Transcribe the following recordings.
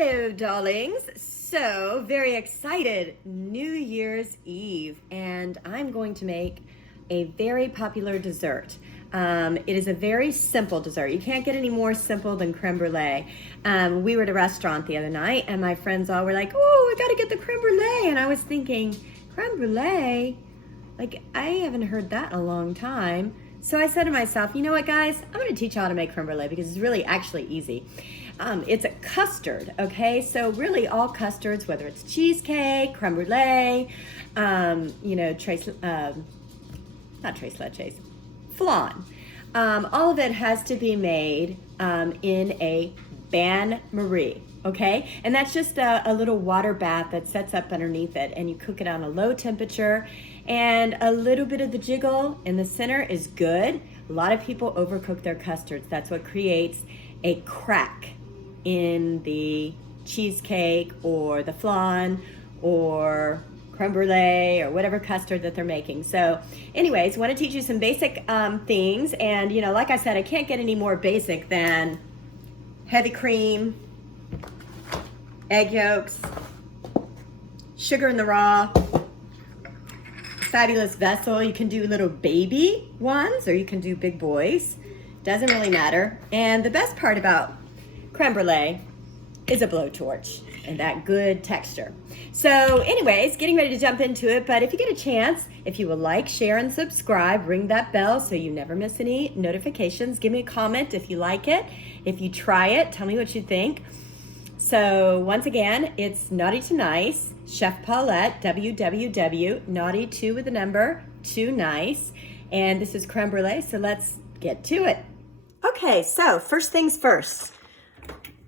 Hello, darlings. So, very excited. New Year's Eve, and I'm going to make a very popular dessert. It is a very simple dessert. You can't get any more simple than creme brulee. We were at a restaurant the other night, and my friends all were like, "Oh, I got to get the creme brulee." And I was thinking, creme brulee? Like, I haven't heard that in a long time. So I said to myself, you know what, guys? I'm going to teach you how to make creme brulee because it's really actually easy. It's a custard, okay? So really all custards, whether it's cheesecake, creme brulee, not tres leches, flan. All of it has to be made in a bain-marie, okay? And that's just a little water bath that sets up underneath it, and you cook it on a low temperature, and a little bit of the jiggle in the center is good. A lot of people overcook their custards. That's what creates a crack in the cheesecake or the flan or creme brulee or whatever custard that they're making. So anyways, I want to teach you some basic things. And, you know, like I said, I can't get any more basic than heavy cream, egg yolks, sugar in the raw, fabulous vessel. You can do little baby ones or you can do big boys. Doesn't really matter. And the best part about creme brulee is a blowtorch and that good texture. So anyways, getting ready to jump into it, but if you get a chance, if you will like, share, and subscribe, ring that bell so you never miss any notifications. Give me a comment if you like it. If you try it, tell me what you think. So once again, it's Naughty to Nice, Chef Paulette, www.naughty2 with the number 2 nice. And this is creme brulee, so let's get to it. Okay, so first things first.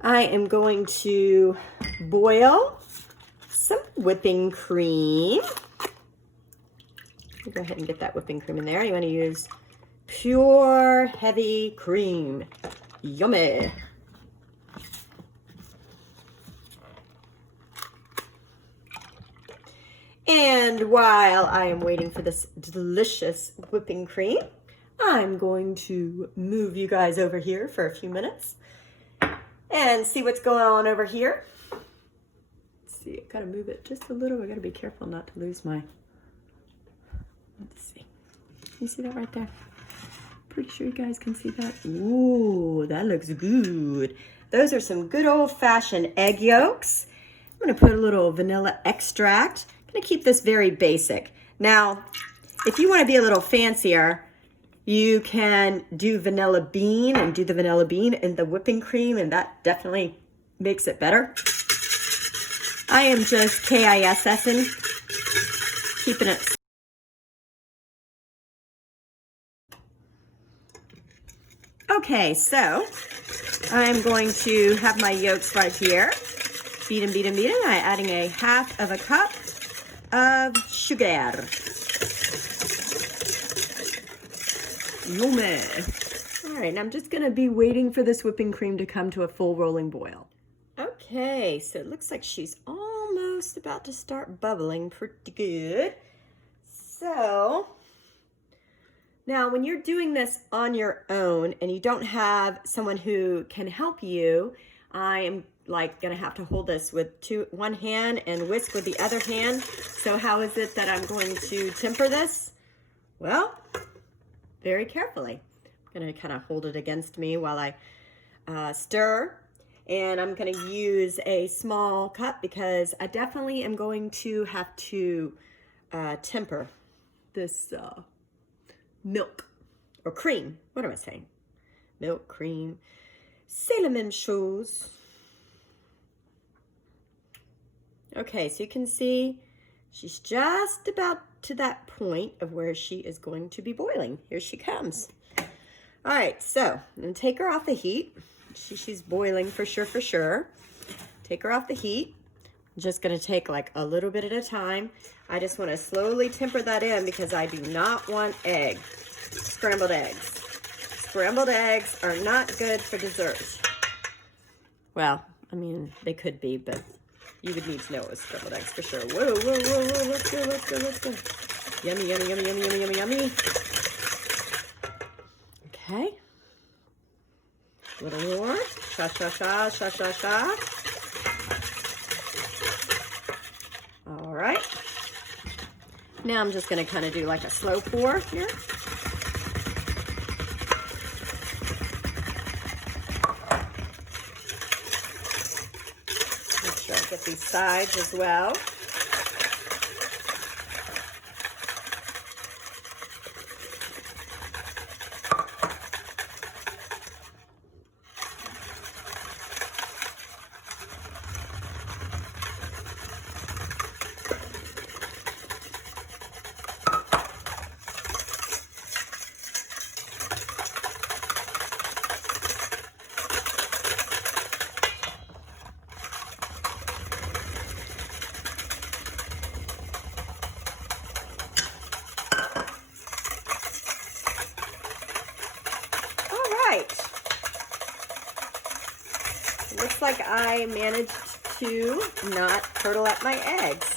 I am going to boil some whipping cream. Go ahead and get that whipping cream in there. You want to use pure heavy cream. Yummy. And while I am waiting for this delicious whipping cream, I'm going to move you guys over here for a few minutes and see what's going on over here. Let's see, I gotta move it just a little. I gotta be careful not to lose my, let's see. Can you see that right there? Pretty sure you guys can see that. Ooh, that looks good. Those are some good old-fashioned egg yolks. I'm gonna put a little vanilla extract. I'm gonna keep this very basic. Now, if you wanna be a little fancier, you can do vanilla bean and do the vanilla bean in the whipping cream, and that definitely makes it better. I am just KISSing, keeping it. Okay, so I'm going to have my yolks right here. Beat them, beat them, beat them. I'm adding a half of a cup of sugar. Yummy. All right, I'm just gonna be waiting for this whipping cream to come to a full rolling boil. Okay, so it looks like she's almost about to start bubbling pretty good. So now when you're doing this on your own and you don't have someone who can help you, I am like gonna have to hold this with one hand and whisk with the other hand. So how is it that I'm going to temper this? Well, very carefully. I'm going to kind of hold it against me while I stir. And I'm going to use a small cup because I definitely am going to have to temper this milk or cream. What am I saying? Milk, cream. C'est la même chose. Okay, so you can see she's just about to that point of where she is going to be boiling. Here she comes. All right, so I'm gonna take her off the heat. She's boiling for sure. Take her off the heat. I'm just gonna take like a little bit at a time. I just wanna slowly temper that in because I do not want scrambled eggs. Scrambled eggs are not good for dessert. Well, I mean, they could be, but you would need to know it was scrambled eggs for sure. Whoa, let's go, let's go, let's go. Yummy, yummy, yummy, yummy, yummy, yummy, yummy. Okay. A little more. Sha, sha, sha, sha, sha, sha. Now I'm just going to kind of do like a slow pour here. Make sure I get these sides as well. Looks like I managed to not curdle up my eggs.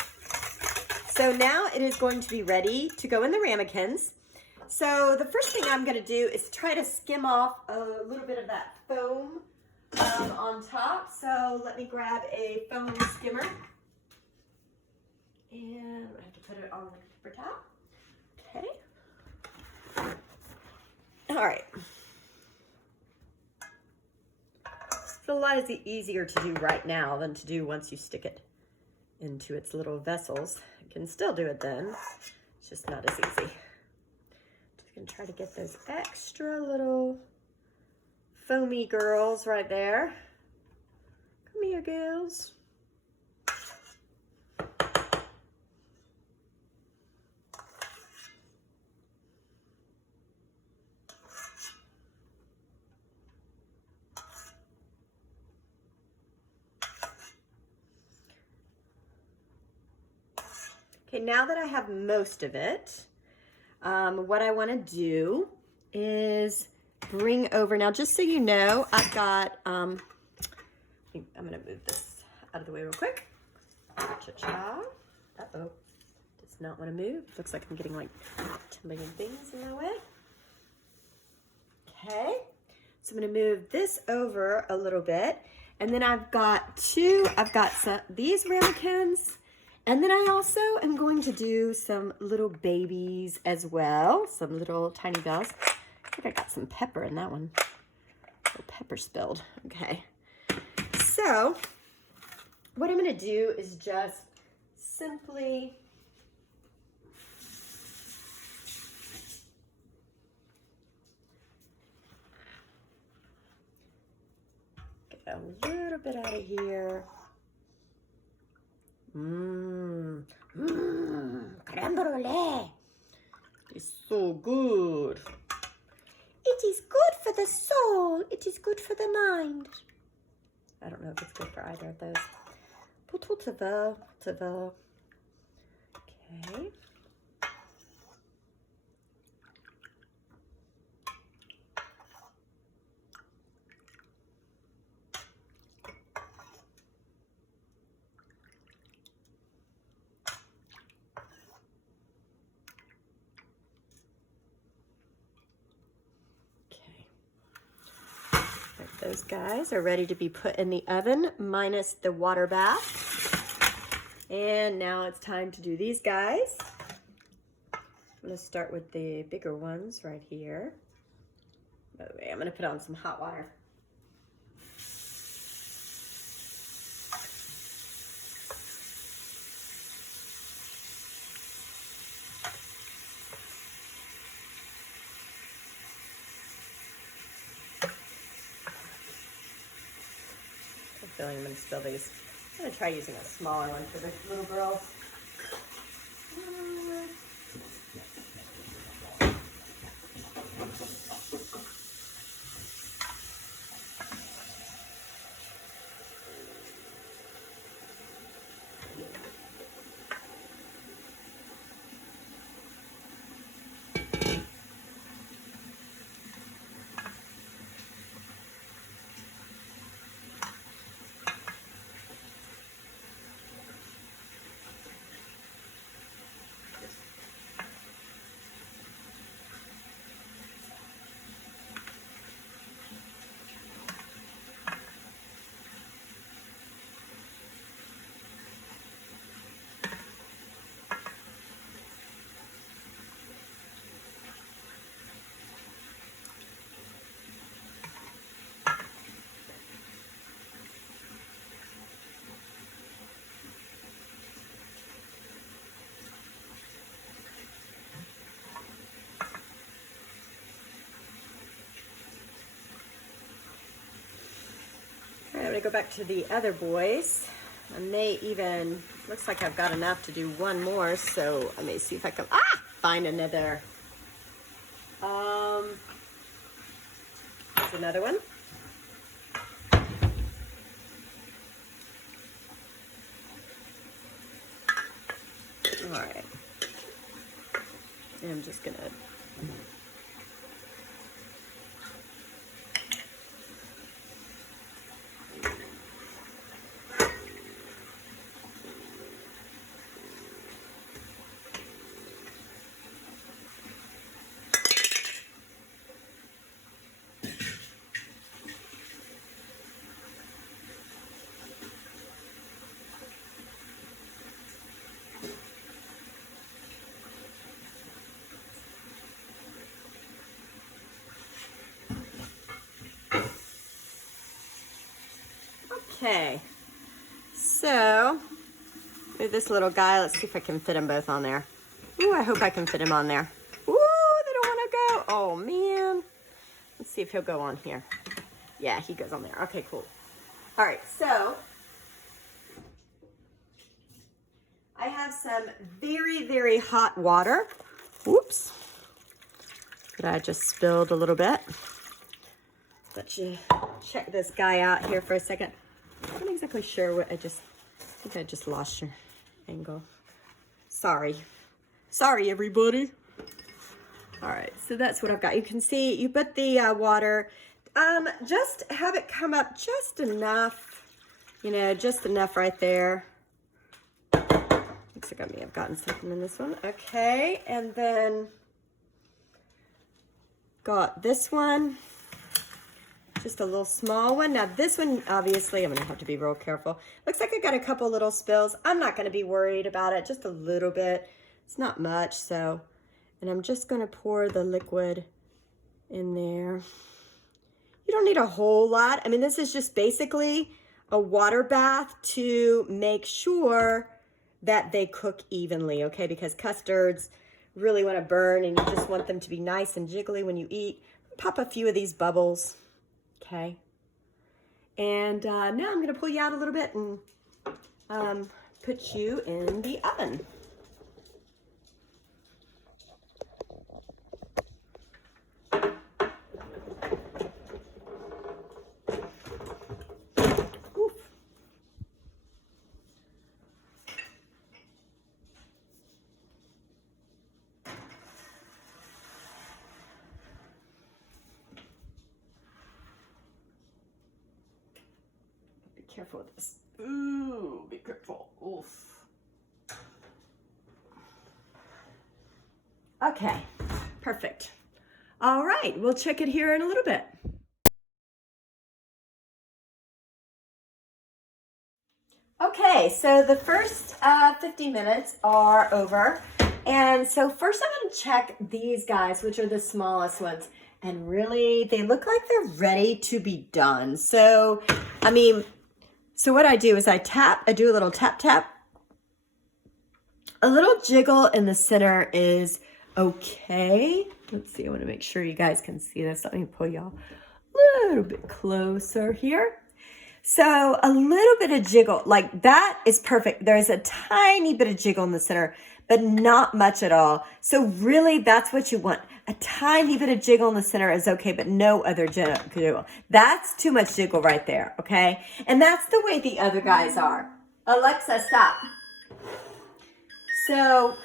So now it is going to be ready to go in the ramekins. So the first thing I'm going to do is try to skim off a little bit of that foam on top. So let me grab a foam skimmer. And I have to put it on the paper towel. Okay. All right. So a lot easier to do right now than to do once you stick it into its little vessels. You can still do it then. It's just not as easy. Just gonna try to get those extra little foamy girls right there. Come here, girls. Okay, now that I have most of it, what I want to do is bring over, now just so you know, I've got, I'm going to move this out of the way real quick. Cha-cha. Uh-oh, does not want to move. Looks like I'm getting like 10 million things in my way. Okay, so I'm going to move this over a little bit. And then I've got these ramekins. And then I also am going to do some little babies as well, some little tiny bells. I think I got some pepper in that one. A little pepper spilled. Okay. So what I'm going to do is just simply get a little bit out of here. Crème Brûlée. It's so good. It is good for the soul. It is good for the mind. I don't know if it's good for either of those. But whatever. Okay. Those guys are ready to be put in the oven, minus the water bath. And now it's time to do these guys. I'm going to start with the bigger ones right here. By the way, I'm going to put on some hot water. I'm going to spill these. I'm going to try using a smaller one for the little girls. I'm gonna go back to the other boys. I may even, looks like I've got enough to do one more, so I may see if I can, find another. There's another one. All right. And I'm just gonna okay, so this little guy, let's see if I can fit them both on there. Ooh, I hope I can fit him on there. Ooh, they don't want to go. Oh, man. Let's see if he'll go on here. Yeah, he goes on there. Okay, cool. All right, so I have some very, very hot water. Whoops. That I just spilled a little bit. Let you check this guy out here for a second. I'm not exactly sure what I think I just lost your angle. Sorry. Sorry, everybody. All right, so that's what I've got. You can see, you put the water, just have it come up just enough, you know, just enough right there. Looks like I may have gotten something in this one. Okay, and then got this one. Just a little small one. Now this one, obviously, I'm gonna have to be real careful. Looks like I got a couple little spills. I'm not gonna be worried about it, just a little bit. It's not much, so. And I'm just gonna pour the liquid in there. You don't need a whole lot. I mean, this is just basically a water bath to make sure that they cook evenly, okay? Because custards really wanna burn and you just want them to be nice and jiggly when you eat. Pop a few of these bubbles. Okay, and now I'm going to pull you out a little bit and put you in the oven. Oof. Careful with this. Ooh, be careful. Oof. Okay, perfect. All right, we'll check it here in a little bit. Okay, so the first 50 minutes are over. And so first I'm gonna check these guys, which are the smallest ones. And really, they look like they're ready to be done. So, I mean, so what I do is I do a little tap, tap. A little jiggle in the center is okay. Let's see, I wanna make sure you guys can see this. Let me pull y'all a little bit closer here. So a little bit of jiggle, like that is perfect. There's a tiny bit of jiggle in the center, but not much at all. So really that's what you want. A tiny bit of jiggle in the center is okay, but no other jiggle. That's too much jiggle right there, okay? And that's the way the other guys are. Alexa, stop. So,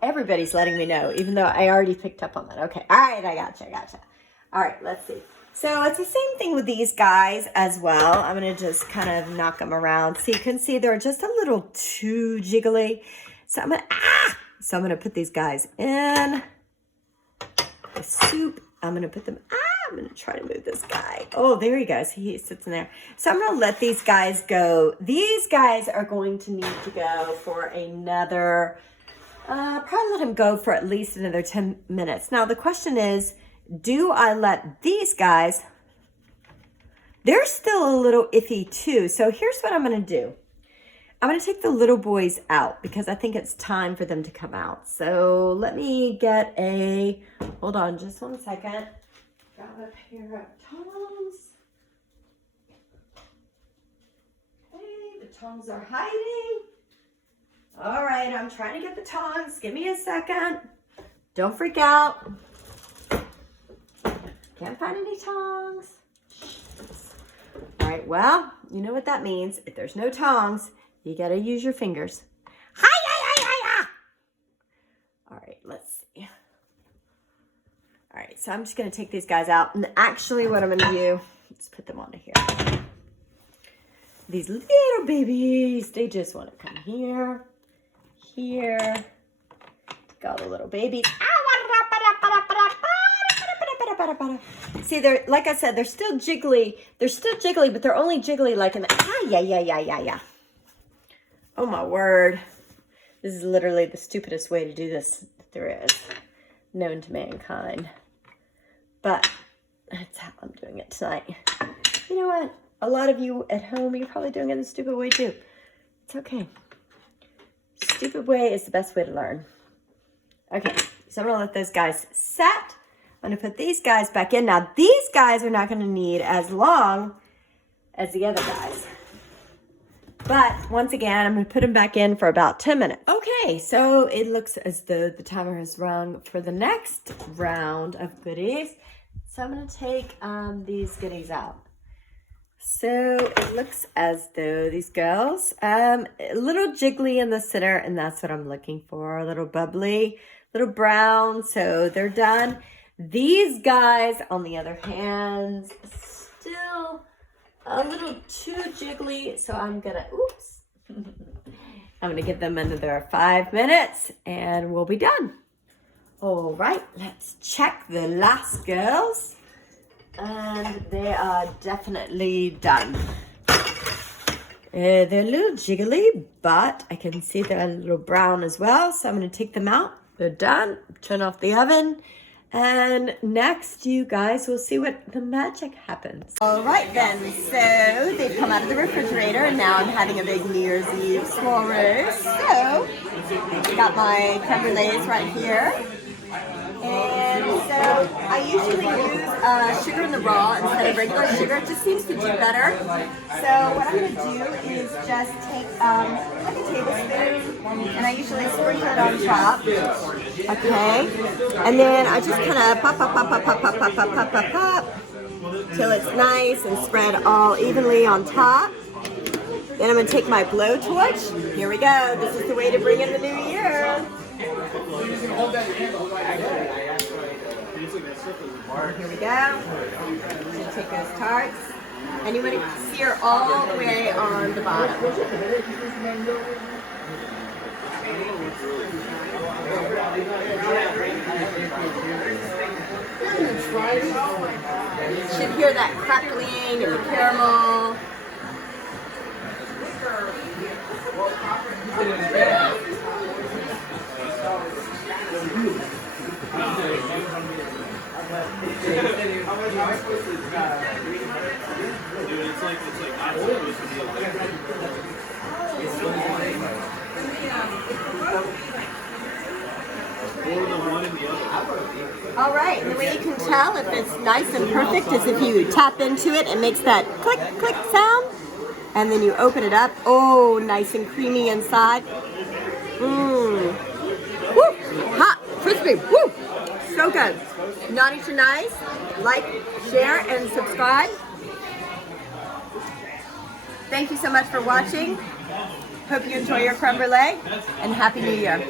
everybody's letting me know, even though I already picked up on that. Okay, all right, I gotcha. All right, let's see. So it's the same thing with these guys as well. I'm gonna just kind of knock them around. So you can see they're just a little too jiggly. So I'm gonna put these guys in the soup. I'm gonna put them, I'm gonna try to move this guy. Oh, there he goes, he sits in there. So I'm gonna let these guys go. These guys are going to need to go for another, probably let him go for at least another 10 minutes. Now the question is, do I let these guys, they're still a little iffy too. So here's what I'm gonna do. I'm gonna take the little boys out because I think it's time for them to come out. So let me get a, hold on just 1 second. Grab a pair of tongs. tongs are hiding. All right, I'm trying to get the tongs. Give me a second. Don't freak out. Can't find any tongs. All right, well, you know what that means. If there's no tongs, you gotta use your fingers. All right, let's see. All right, so I'm just gonna take these guys out. And actually what I'm gonna do, let's put them onto here. These little babies, they just wanna come here, here. Take all the little babies. See, they're, like I said, they're still jiggly. They're still jiggly, but they're only jiggly like an, yeah. Oh my word. This is literally the stupidest way to do this that there is, known to mankind. But that's how I'm doing it tonight. You know what? A lot of you at home, you're probably doing it in a stupid way too. It's okay. Stupid way is the best way to learn. Okay, so I'm gonna let those guys set. I'm gonna put these guys back in. Now, these guys are not gonna need as long as the other guys. But once again, I'm gonna put them back in for about 10 minutes. Okay, so it looks as though the timer has rung for the next round of goodies. So I'm gonna take these goodies out. So it looks as though these girls, a little jiggly in the center, and that's what I'm looking for. A little bubbly, little brown, so they're done. These guys, on the other hand, still a little too jiggly, so I'm gonna, oops. I'm gonna give them another 5 minutes and we'll be done. All right, let's check the last girls. And they are definitely done. They're a little jiggly, but I can see they're a little brown as well, so I'm gonna take them out. They're done, turn off the oven. And next, you guys will see what the magic happens. All right then, so they've come out of the refrigerator and now I'm having a big New Year's Eve soiree. So, got my creme brulees right here. And so, I usually use sugar in the raw instead of regular sugar. It just seems to do better. So, what I'm going to do is just take like a tablespoon and I usually sprinkle it on top. Okay, and then I just kind of pop till it's nice and spread all evenly on top. Then I'm going to take my blowtorch. Here we go. This is the way to bring in the new year. Here we go. So take those tarts, and you want to sear all the way on the bottom. You should hear that crackling and the caramel. All right, and the way you can tell if it's nice and perfect is if you tap into it, it makes that click, click sound. And then you open it up. Oh, nice and creamy inside. Mmm. Woo! Hot, crispy. Woo! So good. Naughty to nice. Like, share, and subscribe. Thank you so much for watching. Hope you enjoy your creme brulee, and Happy New Year.